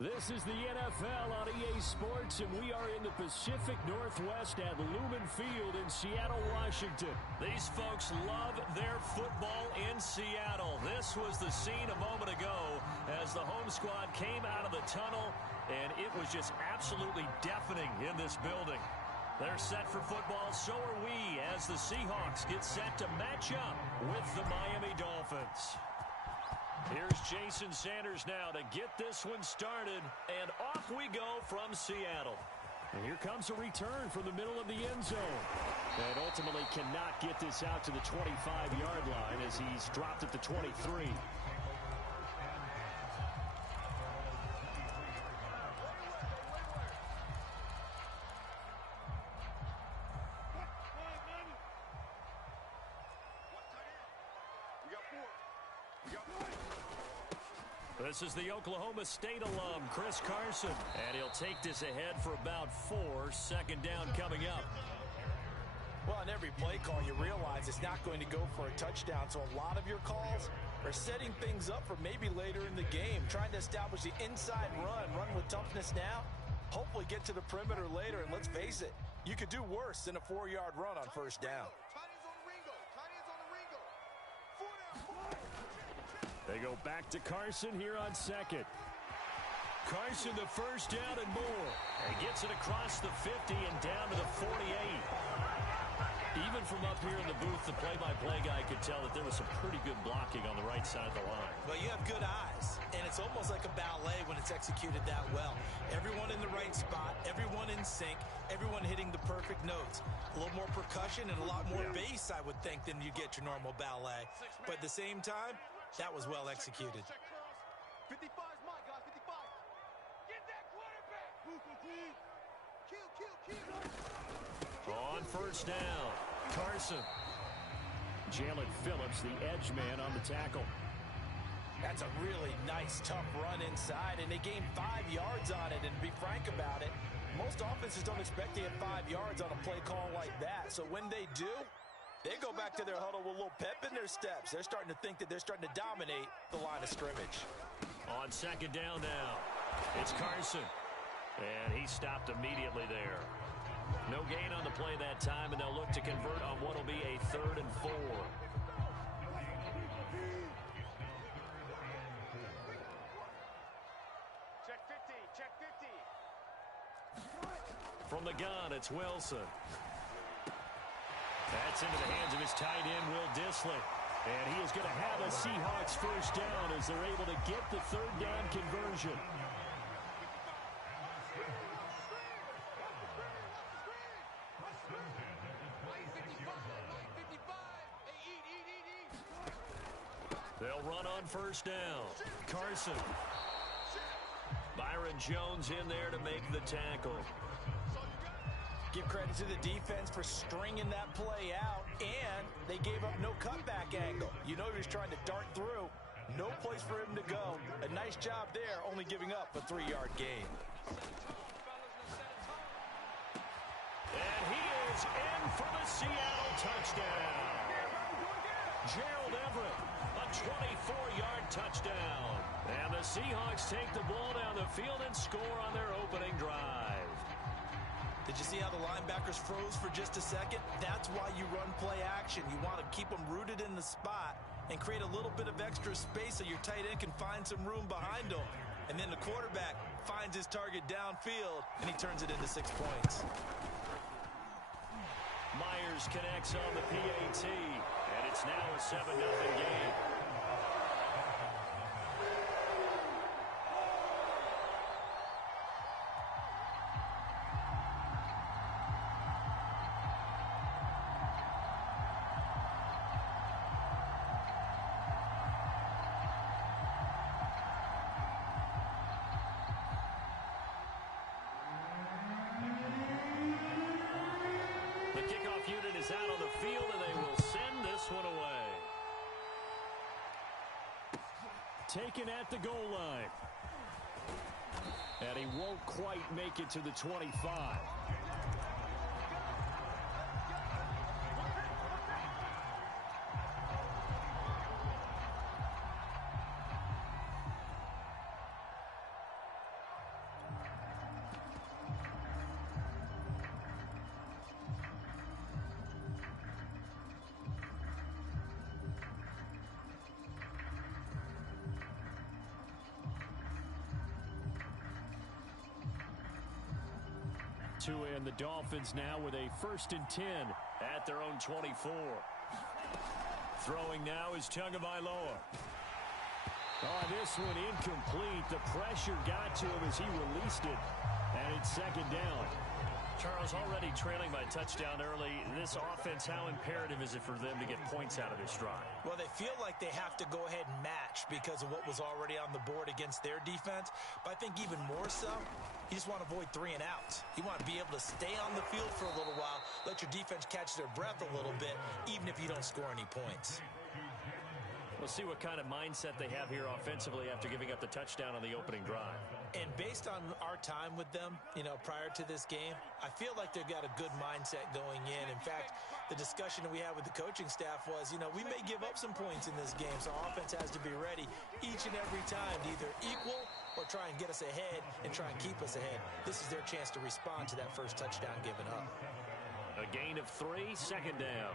This is the NFL on EA Sports, and we are in the Pacific Northwest at Lumen Field in Seattle, Washington. These folks love their football in Seattle. This was the scene a moment ago as the home squad came out of the tunnel, and it was just absolutely deafening in this building. They're set for football, so are we, as the Seahawks get set to match up with the Miami Dolphins. Here's Jason Sanders now to get this one started, and off we go from Seattle. And here comes a return from the middle of the end zone. And ultimately cannot get this out to the 25-yard line as he's dropped at the 23. This is the Oklahoma State alum, Chris Carson. And he'll take this ahead for about 4. Second down coming up. Well, on every play call, you realize it's not going to go for a touchdown. So a lot of your calls are setting things up for maybe later in the game, trying to establish the inside run with toughness now, hopefully get to the perimeter later. And let's face it, you could do worse than a 4-yard run on first down. They go back to Carson here on second. Carson, the first down and more. And gets it across the 50 and down to the 48. Even from up here in the booth, the play-by-play guy could tell that there was some pretty good blocking on the right side of the line. Well, you have good eyes, and it's almost like a ballet when it's executed that well. Everyone in the right spot, everyone in sync, everyone hitting the perfect notes. A little more percussion and a lot more bass, I would think, than you get your normal ballet. But at the same time, that was well executed. 55 is mine, guys. 55. Get that quarterback. Kill. On first down, Carson. Jalen Phillips, the edge man on the tackle. That's a really nice, tough run inside, and they gained 5 yards on it. And to be frank about it, most offenses don't expect to get 5 yards on a play call like that. So when they do, they go back to their huddle with a little pep in their steps. They're starting to think that they're starting to dominate the line of scrimmage. On second down now, it's Carson. And he stopped immediately there. No gain on the play that time, and they'll look to convert on what will be a 3rd and 4. Check 50. Check 50. From the gun, it's Wilson. That's into the hands of his tight end, Will Dissly. And he is going to have a Seahawks first down as they're able to get the 3rd down conversion. They'll run on first down. Carson. Byron Jones in there to make the tackle. Give credit to the defense for stringing that play out, and they gave up no cutback angle. You know he was trying to dart through. No place for him to go. A nice job there, only giving up a 3-yard gain. And he is in for the Seattle touchdown. Gerald Everett, a 24-yard touchdown. And the Seahawks take the ball down the field and score on their opening drive. Did you see how the linebackers froze for just a second? That's why you run play action. You want to keep them rooted in the spot and create a little bit of extra space so your tight end can find some room behind him. And then the quarterback finds his target downfield, and he turns it into 6 points. Myers connects on the PAT, and it's now a 7-0 game. Taken at the goal line. And he won't quite make it to the 25. and the Dolphins now with a 1st and 10 at their own 24. Throwing now is Tagovailoa. Oh, this one incomplete. The pressure got to him as he released it, and it's 2nd down. Charles, already trailing by touchdown early. This offense, how imperative is it for them to get points out of this drive? Well, they feel like they have to go ahead and match because of what was already on the board against their defense. But I think even more so, you just want to avoid 3 and outs. You want to be able to stay on the field for a little while, let your defense catch their breath a little bit, even if you don't score any points. We'll see what kind of mindset they have here offensively after giving up the touchdown on the opening drive. And based on our time with them, prior to this game, I feel like they've got a good mindset going in. In fact, the discussion that we had with the coaching staff was, we may give up some points in this game, so our offense has to be ready each and every time to either equal or try and get us ahead and try and keep us ahead. This is their chance to respond to that first touchdown given up. A gain of 3, 2nd down.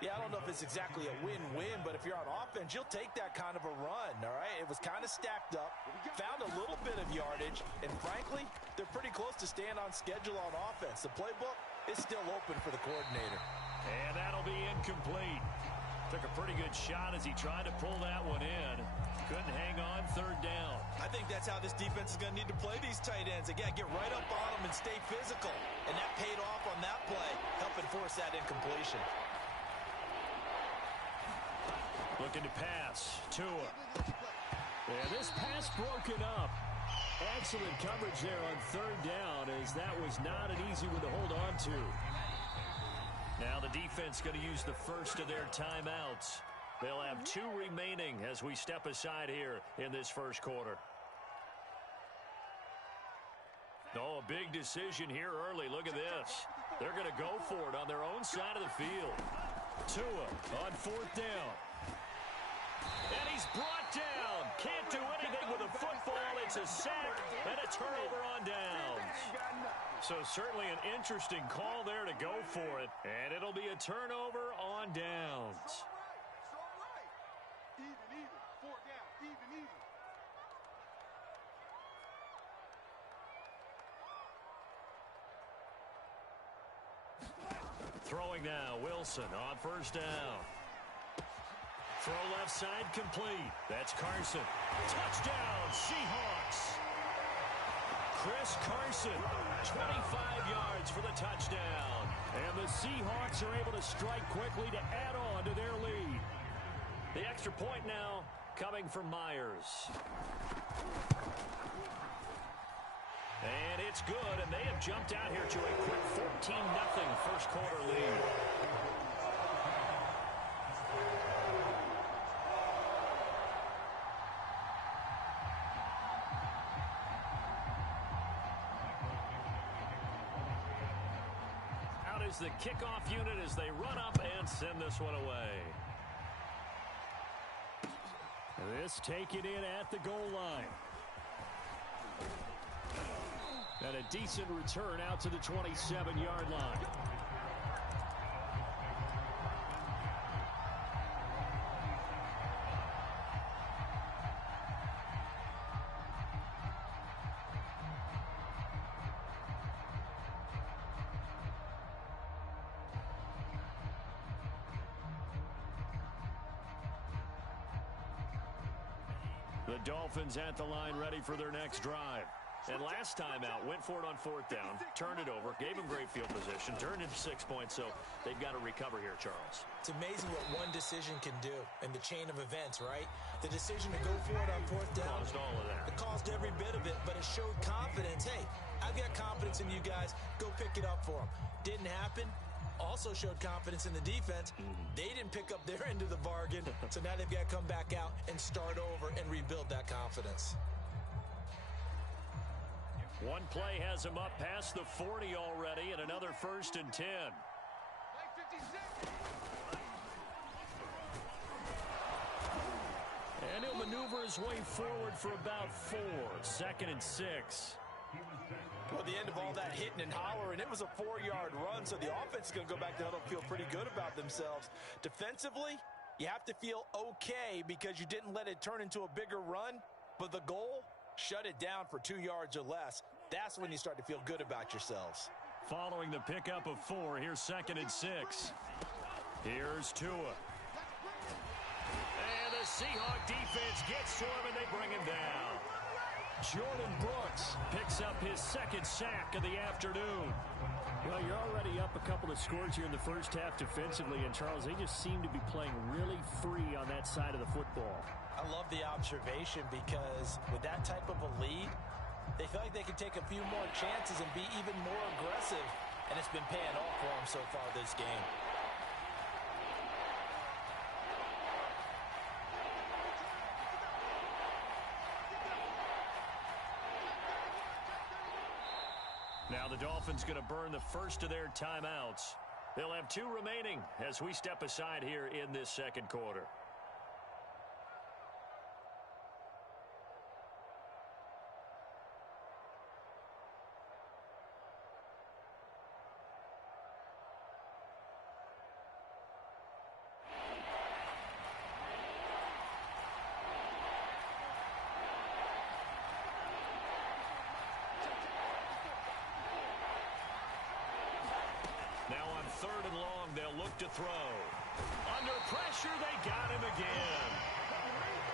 Yeah, I don't know if it's exactly a win-win, but if you're on offense, you'll take that kind of a run, all right? It was kind of stacked up, found a little bit of yardage, and frankly, they're pretty close to staying on schedule on offense. The playbook is still open for the coordinator. And that'll be incomplete. Took a pretty good shot as he tried to pull that one in. Couldn't hang on, 3rd down. I think that's how this defense is going to need to play these tight ends. Again, get right up on them and stay physical. And that paid off on that play, helping force that incompletion. Looking to pass. Tua. Yeah, this pass broken up. Excellent coverage there on 3rd down, as that was not an easy one to hold on to. Now the defense going to use the first of their timeouts. They'll have 2 remaining as we step aside here in this first quarter. Oh, a big decision here early. Look at this. They're going to go for it on their own side of the field. Tua on 4th down. And he's brought down. Can't do anything with a football. It's a sack and a turnover on downs. So certainly an interesting call there to go for it. And it'll be a turnover on downs. Even, 4 down, even. Throwing now, Wilson on 1st down. Throw left side complete. That's Carson. Touchdown, Seahawks. Chris Carson, 25 yards for the touchdown. And the Seahawks are able to strike quickly to add on to their lead. The extra point now coming from Myers. And it's good, and they have jumped out here to a quick 14-0 first quarter lead. Out is the kickoff unit as they run up and send this one away. This taken in at the goal line. And a decent return out to the 27-yard line. The Dolphins at the line, ready for their next drive. And last time out, went for it on 4th down, turned it over, gave them great field position, turned into 6 points, so they've got to recover here, Charles. It's amazing what one decision can do in the chain of events, right? The decision to go for it on 4th down. Caused all of that. It caused every bit of it, but it showed confidence. Hey, I've got confidence in you guys. Go pick it up for them. Didn't happen. Also showed confidence in the defense. They didn't pick up their end of the bargain, so now they've got to come back out and start over and rebuild that confidence. One play has him up past the 40 already, and another 1st and 10. And he'll maneuver his way forward for about 4. 2nd and 6. Well, the end of all that hitting and hollering, it was a 4-yard run, so the offense is going to go back to huddle and feel pretty good about themselves. Defensively, you have to feel okay because you didn't let it turn into a bigger run, but the goal, shut it down for 2 yards or less. That's when you start to feel good about yourselves. Following the pickup of 4, here's 2nd and 6. Here's Tua. And the Seahawk defense gets to him, and they bring him down. Jordan Brooks picks up his 2nd sack of the afternoon. Well, you're already up a couple of scores here in the first half defensively, and Charles, they just seem to be playing really free on that side of the football. I love the observation because with that type of a lead, they feel like they can take a few more chances and be even more aggressive, and it's been paying off for them so far this game. Now the Dolphins going to burn the first of their timeouts. They'll have 2 remaining as we step aside here in this 2nd quarter. Now on 3rd and long, they'll look to throw. Under pressure, they got him again.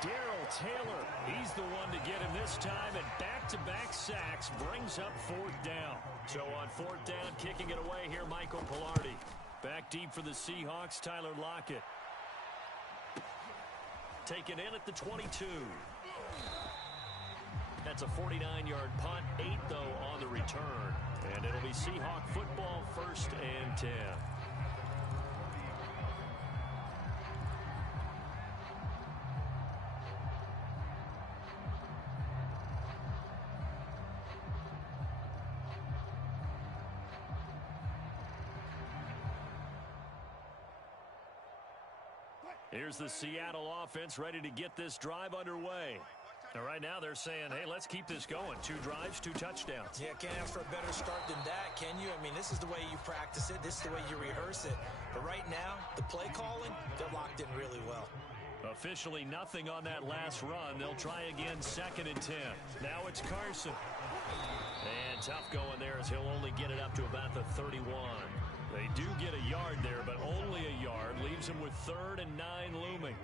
Darrell Taylor, he's the one to get him this time, and back-to-back sacks brings up 4th down. So on 4th down, kicking it away here, Michael Pilardi. Back deep for the Seahawks, Tyler Lockett. Taken in at the 22. That's a 49-yard punt, 8, though, on the return. And it'll be Seahawk football, 1st and 10. Here's the Seattle offense ready to get this drive underway. Now, right now, they're saying, hey, let's keep this going. 2 drives, 2 touchdowns. Yeah, can't ask for a better start than that, can you? I mean, this is the way you practice it. This is the way you rehearse it. But right now, the play calling, they're locked in really well. Officially nothing on that last run. They'll try again, 2nd and 10. Now it's Carson. And tough going there as he'll only get it up to about the 31. They do get a yard there, but only a yard. Leaves him with 3rd and 9 looming.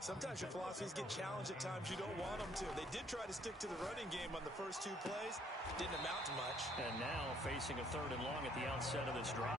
Sometimes your philosophies get challenged at times you don't want them to. They did try to stick to the running game on the first 2 plays. Didn't amount to much. And now facing a 3rd and long at the outset of this drive.